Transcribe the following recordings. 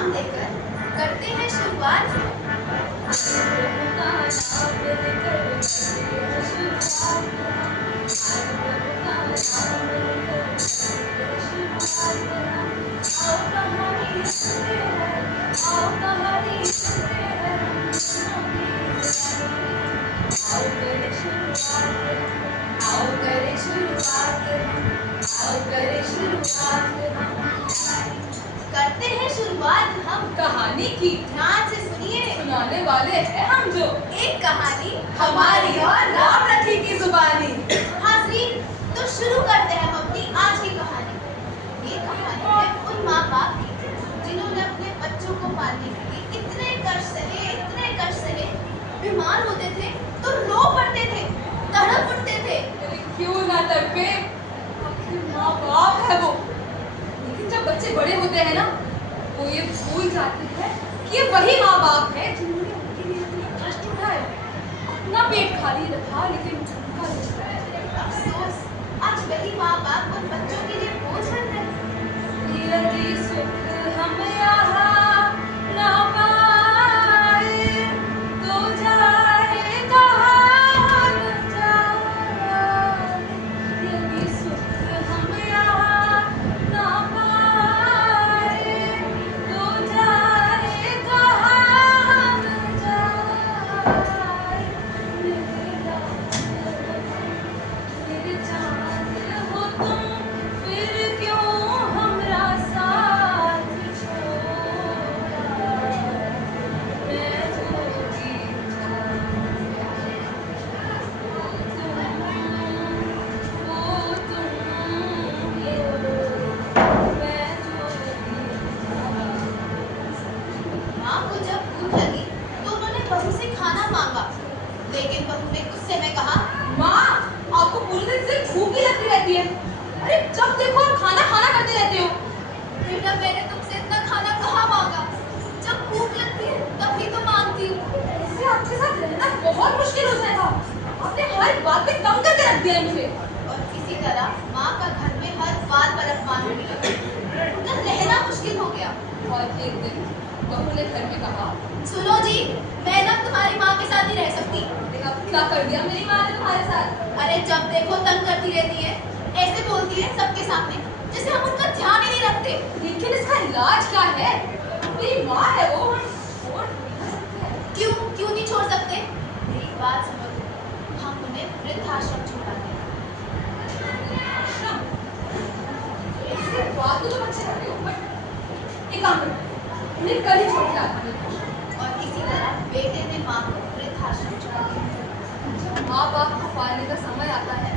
नाम लेकर करते हैं शुरुआत। करते हैं शुरुआत हम कहानी की। ध्यान से सुनिए, सुनाने वाले हैं हम जो। एक कहानी हमारी और राम रखी की जुबानी। हाज़रीन, तो शुरू करते हैं हम अपनी आज की कहानी। ये कहानी है उन माँ बाप की जिन्होंने अपने बच्चों को पालने के लिए इतने कष्ट सहे, बीमार होते थे तो रो पड़ते थे, तड़प उठते थे। क्यों ना तड़पे, आखिर माँ बाप है वो। लेकिन जब बच्चे बड़े होते हैं ना, वो ये भूल जाते हैं कि ये वही माँ बाप है जिन्होंने उनके लिए इतने कष्ट उठाए, अपना पेट खाली रखा लेकिन उनका नहीं खाया। अफसोस, आज वही माँ बाप उन बच्चों के लिए बोझ बन रहे हैं। यदि सुख हम यहाँ न पाए तो जाए कहाँ हम जाए। यदि सुख हम यहाँ न पाए तो जाए कहाँ हम जाए। मेरे चाँद हो तुम, फिर क्यों हमरा साथ छोड़ा। मैं जोगी वो तुम ही हो, मैं जोगी। माँ को जब भूख लगी तो उन्होंने बहू से खाना मांगा, लेकिन बहू ने गुस्से में कहा, माँ, आपको पूरे दिन सिर्फ भूख ही लगती रहती है। अरे जब देखो आप खाना खाना करते रहते हो। बेटा मैंने तुमसे इतना खाना कहाँ मांगा, जब भूख लगती है तभी तो मांगती हूँ। इससे आपके साथ रहना बहुत मुश्किल हो जाएगा। आपने हर बात पे तंग करके रख दिया है मुझे। और इसी तरह माँ का घर में हर बात पर अपमान होने लगा, उनका रहना मुश्किल हो गया। और एक दिन बहू ने घर में कहा, सुनो जी, मैं ना तुम्हारी माँ के साथ ही रह सकती। देखा क्या कर दिया मेरी माँ ने तुम्हारे साथ। अरे जब देखो तंग करती रहती है, ऐसे बोलती है सबके सामने जैसे हम उनका ध्यान ही नहीं रखते। लेकिन इसका इलाज क्या है? मेरी माँ है वो, हम छोड़ नहीं सकते हैं। क्यों नहीं छोड़ सकते? मेरी बात सुनो, हम उन्हें वृद्धाश्रम छोड़ा दें। आश्रम? ऐसी बात तो तुम अच्छे कर रहे हो, बट एक काम करो, उन्हें कल ही छोड़ के आना है। और इसी तरह बेटे ने माँ को वृद्धाश्रम छोड़ा दिया। जब माँ बाप को पालने का समय आता है,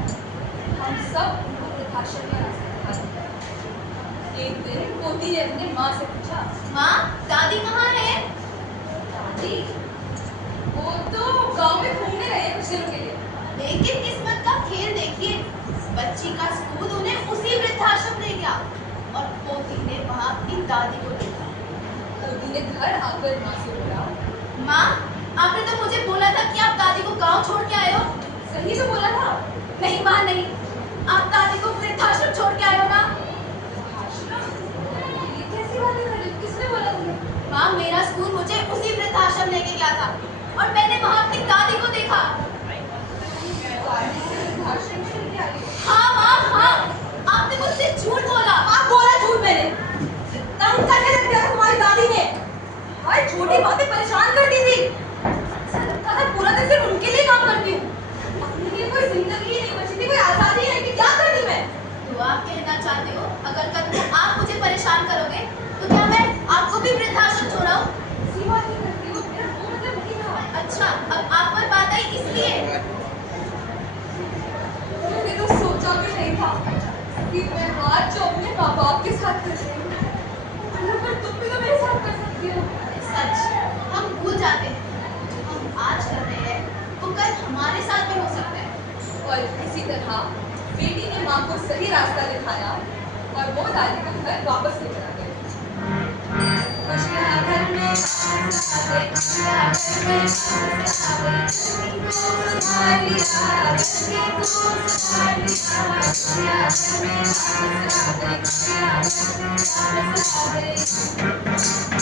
हम सब उनको वृद्धाश्रम में रख सकते हैं। एक दिन पोती ने अपने माँ से पूछा, माँ, दादी कहाँ है? दादी? वो तो गांव में घूमने गए हैं कुछ दिनों के लिए। लेकिन किस्मत का खेल देखिए, बच्ची का स्कूल उन्हें उसी वृद्धाश्रम ले गया और पोती ने वहाँ अपनी दादी को देखा। पोती ने घर आकर माँ से बोला, माँ, आपने तो मुझे बोला था कि आप दादी को गांव छोड़ के आए हो। सही तो बोला था। नहीं माँ नहीं, आप दादी को वृद्धाश्रम छोड़ के आए हो ना। ये कैसी बातें कर रही हो? किसने बोला तुम्हें? माँ, मेरा स्कूल मुझे उसी वृद्धाश्रम लेके गया था और मैंने वहाँ अपनी दादी को देखा। हाँ माँ, हाँ, आपने मुझसे झूठ बोला। आप बोला झूठ मैंने। तंग करके रख दिया था तुम्हारी दादी ने। हर छोटी बातें परेशान करती थी। ऐसा लगता था पूरा दिन सिर्फ उनके लिए काम करती हूँ। अपने लिए कोई जिंदगी नहीं बची थी, कोई आजादी नहीं थी। क्या करती मैं? तो आप कहना चाहते हो अगर कल को आप मुझे परेशान करोगे तो क्या मैं आपको भी वृद्धाश्रम छोड़ाऊं? ऐसी बात नहीं करती हो, मेरा वो मतलब नहीं था। अच्छा, अब आप पर बात आई इसलिए। मैंने तो सोचा भी नहीं था कि मैं आज जो अपने माँ बाप के साथ कर रही हूँ, पर तुम भी तो मेरे साथ कर सकती हो। सच, हम भूल जाते हैं जो हम आज कर रहे हैं वो कल हमारे साथ भी हो सकता है। और इसी तरह बेटी ने माँ को सही रास्ता दिखाया और वो दादी को घर वापस लेकर आ गए। खुशियाँ घर में आवे, खुशियाँ घर में आवे, लक्ष्मी को संभाल लिया, लक्ष्मी को संभाल लिया, खुशियाँ घर में आवे, खुशियाँ घर में आवे।